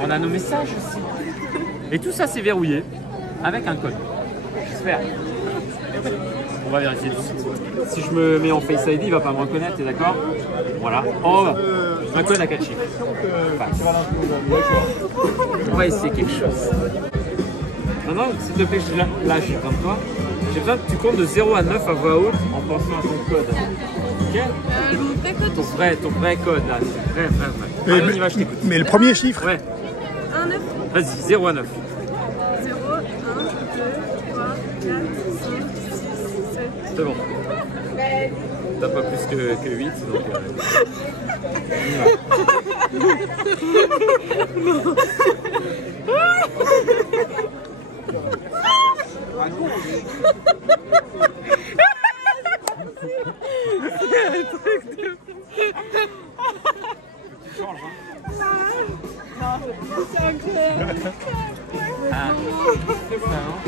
On a nos messages aussi. Et tout ça c'est verrouillé avec un code. J'espère. On va vérifier tout de suite. Si je me mets en Face ID, il va pas me reconnaître, t'es d'accord? Voilà. Oh, un code à 4 chiffres. On va essayer quelque chose. Maintenant, s'il te plaît, là je suis comme toi. J'ai besoin que tu comptes de 0 à 9 à voix haute en pensant à ton code. Ok? Mon vrai code. Ton vrai code là. C'est vrai. Allez, on y va, je t'écoute. Mais le premier chiffre? Ouais. 1, 9. Vas-y, 0 à 9. 0, 1, 2, 3, 4, 5, 6, 7. C'est bon. T'as pas plus que 8, donc... on y va. Tu changes, hein? C'est incroyable. Ah, c'est ça, non?